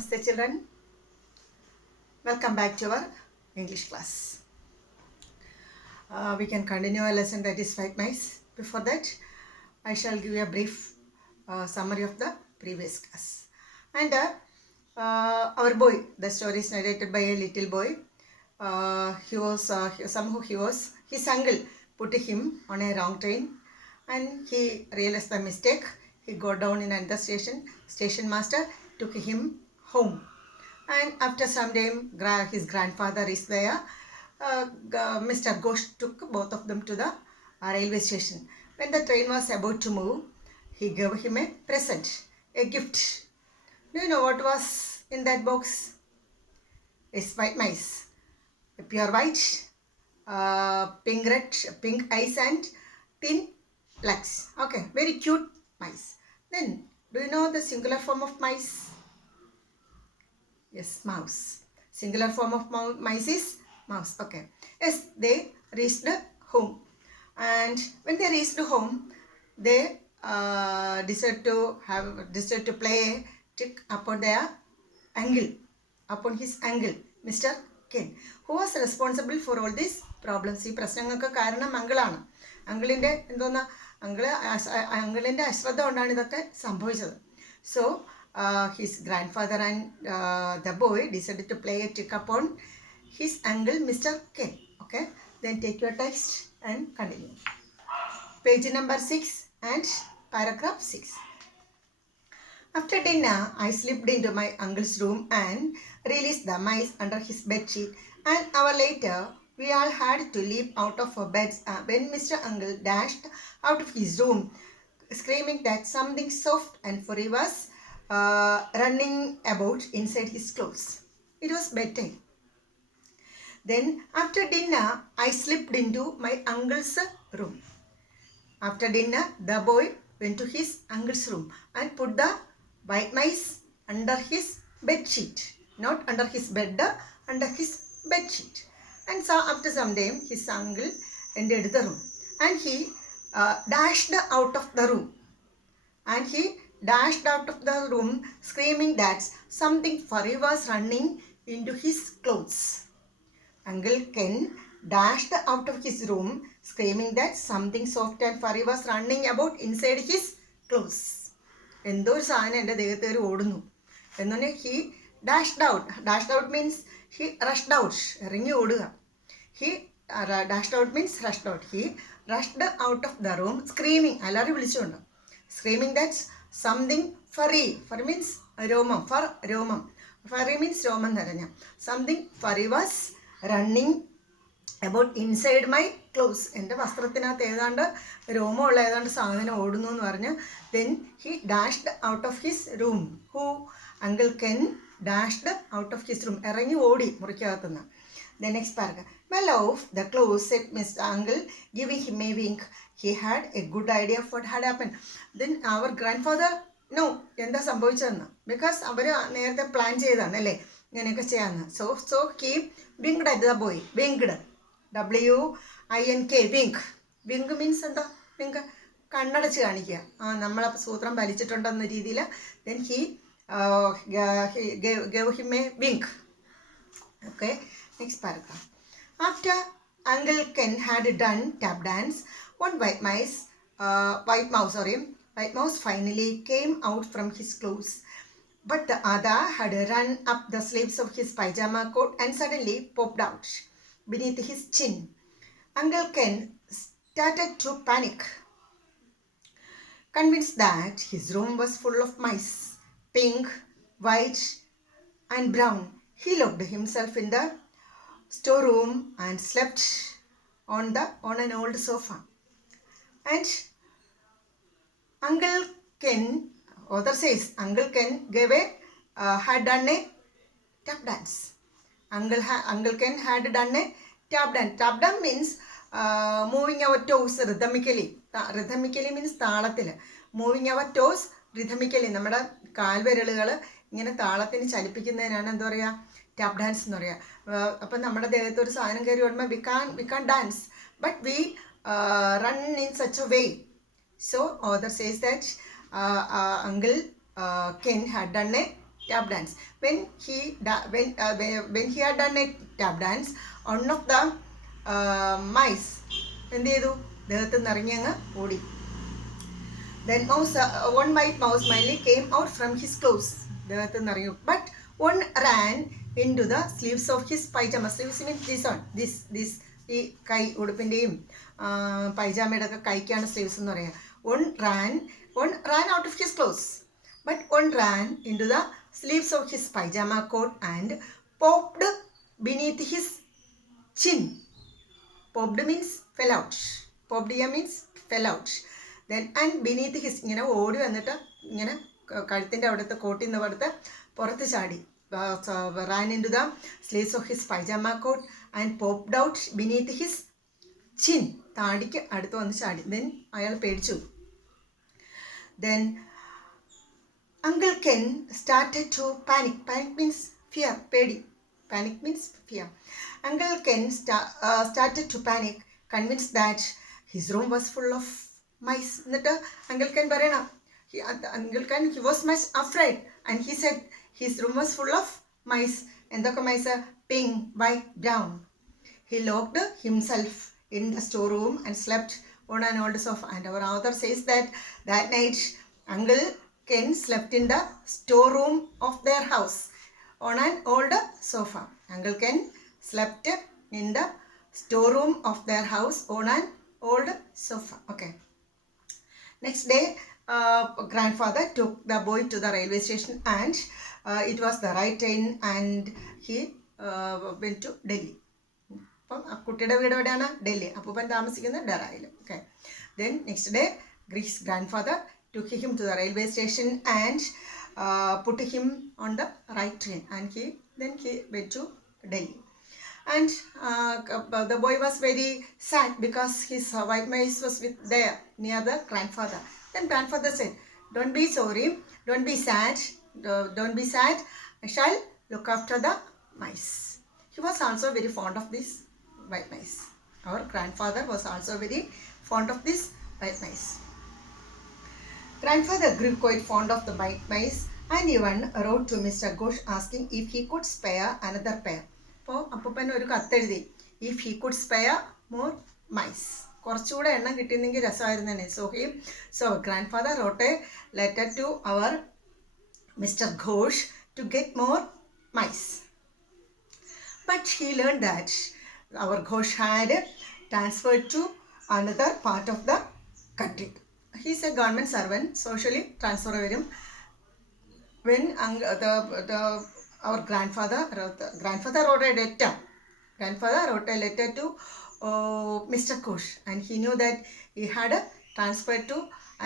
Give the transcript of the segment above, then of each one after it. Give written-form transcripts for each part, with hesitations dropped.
Namaste children, welcome back to our English class. We can continue our lesson, that is white mice. Before that, I shall give you a brief summary of the previous class. And our boy, the story is narrated by a little boy. His uncle put him on a wrong train and he realized the mistake. He got down in another station. Station master took him home. And after some time, his grandfather is there. Mr. Ghosh took both of them to the railway station. When the train was about to move, he gave him a present, a gift. Do you know what was in that box? It's white mice. Pure white, pink eyes and thin legs. Okay, very cute mice. Then, do you know the singular form of mice? Yes, mouse. Singular form of mice is mouse. Okay. Yes, they reached home. And when they reached home, they decided to play a trick upon their uncle, upon his uncle, Mr. Ken, who was responsible for all these problems. ഈ പ്രശ്നങ്ങൾക്ക് കാരണം അങ്കിളാണ്. അങ്കിളിൻ്റെ അങ്കിളിൻ്റെ അശ്രദ്ധ കൊണ്ടാണ് ഇതൊക്കെ സംഭവിച്ചത്. So his grandfather and the boy decided to play a trick upon his uncle Mr. Ken. Okay, then take your text and continue. Page number 6 and paragraph 6. After dinner, I slipped into my uncle's room and released the mice under his bedsheet. An hour later, we all had to leap out of our beds when Mr. Uncle dashed out of his room, screaming that something soft and furry was running about inside his clothes. It was bedtime. Then, after dinner, I slipped into my uncle's room. After dinner, the boy went to his uncle's room and put the white mice under his bed sheet. Not under his bed, under his bed sheet. And so, after some time, his uncle entered the room. And he dashed out of the room. And he dashed out of the room screaming that something furry was running into his clothes. Uncle Ken dashed out of his room screaming that something soft and furry was running about inside his clothes. എന്തോ ഒരു സാധനം എൻ്റെ ദേഹത്ത് കയറി ഓടുന്നു എന്നെ he dashed out means he rushed out ഇറങ്ങി ഓടുക he dashed out means rushed out he rushed out of the room screaming അല്ലാതെ വിളിച്ചുകൊണ്ട് screaming that's something furry means രോമം ഫറി മീൻസ് രോമം നിറഞ്ഞ something furry was running about inside my clothes എൻ്റെ വസ്ത്രത്തിനകത്ത് ഏതാണ്ട് രോമമുള്ള ഏതാണ്ട് സാധനം ഓടുന്നു എന്ന് പറഞ്ഞ് then he dashed out of his room uncle Ken dashed out of his room ഇറങ്ങി ഓടി മുറിക്കകത്തുനിന്ന്. The next paragraph. Well off the clothes, said Mr. Uncle, giving him a wink. He had a good idea of what had happened. Then our grandfather, no, എന്താ സംഭവിച്ചതെന്ന്, because അവർ നേരത്തെ plan ചെയ്താണ് അല്ലേ ഇങ്ങനെയൊക്കെ ചെയ്യാമെന്ന്. So he winked at the boy. Winked, WINK, wink means എന്താ? Wink കണ്ണടച്ച് കാണിക്കുക, നമ്മളെ സൂത്രം വലിച്ചിട്ടുണ്ടെന്ന രീതിയിൽ. Then he gave him a wink. Okay, next paragraph. After Uncle Ken had done tap dance, one white mouse finally came out from his clothes. But the other had run up the sleeves of his pajama coat and suddenly popped out beneath his chin. Uncle Ken started to panic, convinced that his room was full of mice, pink, white, and brown. He locked himself in the storeroom and slept on an old sofa. And Uncle Ken, author says, Uncle Ken had done a tap dance. Uncle Ken had done a tap dance. Tap dance means moving our toes rhythmically. Rhythmically means താളത്തിൽ. Moving our toes rhythmically. നമ്മുടെ കാൽവിരലുകൾ ഇങ്ങനെ താളത്തിന് ചലിപ്പിക്കുന്നതിനാണ് എന്താ പറയുക, tap dance എന്ന് പറയുക. അപ്പം നമ്മുടെ ദേഹത്ത് ഒരു സാധനം കയറി വരുമ്പോൾ we can dance but we run in such a way. So other says that Uncle Ken had done a tap dance. When he had done a tap dance, one of the mice എന്ത് ചെയ്തു ദേഹത്ത് നിറങ്ങി അങ്ങ് ഓടി. Then one white mouse smiley came out from his clothes. ദേഹത്ത് നിറങ്ങി. But one ran into the sleeves of his pajama. Sleeves means this one. This ഈ കൈ ഉടുപ്പിൻ്റെയും പൈജാമയുടെ ഒക്കെ കൈക്കാണ് sleeves എന്ന് പറയുക. One ran out of his clothes. But one ran into the sleeves of his pajama coat and popped beneath his chin. Popped means fell out. Popped here means fell out. Then and beneath his ഇങ്ങനെ ഓടി വന്നിട്ട് ഇങ്ങനെ കഴുത്തിൻ്റെ അവിടുത്തെ കോട്ടിൽ നിന്ന് അവിടുത്തെ പുറത്ത് ചാടി. Ran into the sleeves of his pajama coat and popped out beneath his chin. താടിക്ക് അടുത്ത് വന്ന് ചാടി. Then അയാൾ പേടിച്ചു. Then Uncle Ken started to panic. Panic means fear. Pedi. Panic means fear. Uncle Ken started to panic, convinced that his room was full of mice. എന്നിട്ട് Uncle Ken പറയണം. Uncle Ken, he was much afraid. And he said his room was full of mice. എന്തൊക്കെ mice? Pink, white, brown. He locked himself in the storeroom and slept on an old sofa. And our author says that night Uncle Ken slept in the storeroom of their house on an old sofa. Uncle Ken slept in the storeroom of their house on an old sofa. Okay. Next day, grandfather took the boy to the railway station and it was the right train and he went to Delhi. അപ്പം കുട്ടിയുടെ വീട് എവിടെയാണ്? ഡൽഹി. അപ്പൂപ്പൻ താമസിക്കുന്നത് ഡെറായിൽ. Okay. Then next day his grandfather took him to the railway station and put him on the right train and he went to Delhi. And the boy was very sad because his white mice was there near the grandfather. Then grandfather said, don't be sorry, don't be sad, I shall look after the mice. He was also very fond of this white mice. Our grandfather was also very fond of this white mice. Grandfather grew quite fond of the white mice and even wrote to Mr. Ghosh asking if he could spare another pair. അപ്പോൾ അപ്പൂപ്പൻ ഒരു കത്തെഴുതി, if he could spare more mice. കുറച്ചുകൂടെ എണ്ണം കിട്ടിയിരുന്നെങ്കിൽ രസമായിരുന്നേ. So grandfather wrote a letter to our Mr. Ghosh to get more mice. But he learned that our Ghosh had transferred to another part of the country. He is a government servant, socially transfer വരും. When our grandfather wrote a letter. Grandfather wrote a letter to Mr. Ghosh and he knew that he had transferred to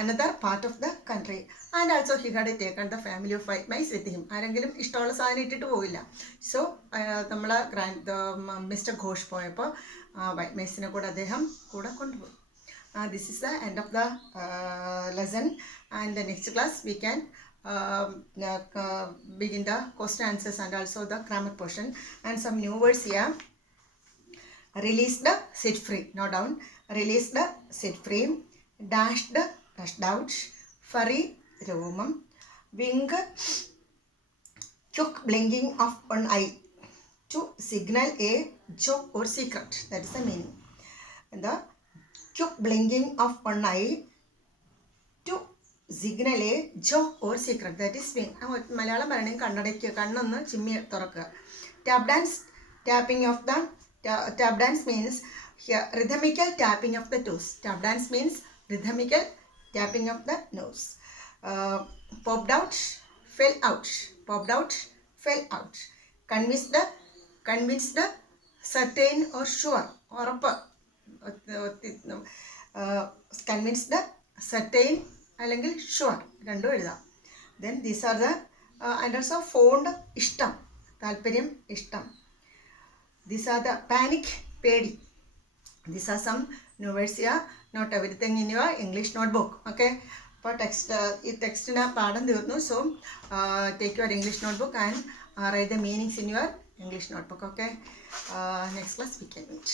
another part of the country and also he had taken the family of white mice with him. ആരെങ്കിലും ഇഷ്ടമുള്ള സാധനം ഇട്ടിട്ട് പോയില്ല. So നമ്മളെ mister Ghosh പോയപ്പോൾ white മൈസിനെ കൂടെ അദ്ദേഹം കൂടെ കൊണ്ടുപോയി. This is the end of the lesson and the next class we can begin the question answers and also the grammar portion and some new words here. Released, set free, no down. Released, set free. Dashed, dashed out. Furry, രോമം. Wing, quick blinking of one eye to signal a joke or secret. That is the meaning. And the quick blinking of one eye to signal a joke or secret. That is wing. Malayalam പറയണമെങ്കിൽ കണ്ണടയ്ക്കുക, കണ്ണൊന്ന് ചിമ്മി തുറക്കുക. Tap dance, tapping of the tap dance means here rhythmical tapping of the toes. Tap dance means rhythmical tapping of the nose. Popped out, fell out. Popped out, fell out. Convinced, certain or sure. ഉറപ്പ്. Convinced, certain അല്ലെങ്കിൽ sure രണ്ടും എഴുതാം. Then these are the and also fond, ഇഷ്ടം, താല്പര്യം, ഇഷ്ടം. These are the panic, പേടി. These are some new words here. Not everything in your English notebook. Okay. അപ്പോൾ ഈ ടെക്സ്റ്റിന് പാഠം തീർന്നു. So take your English notebook and write the meanings in your English notebook. Okay. Next class we can meet.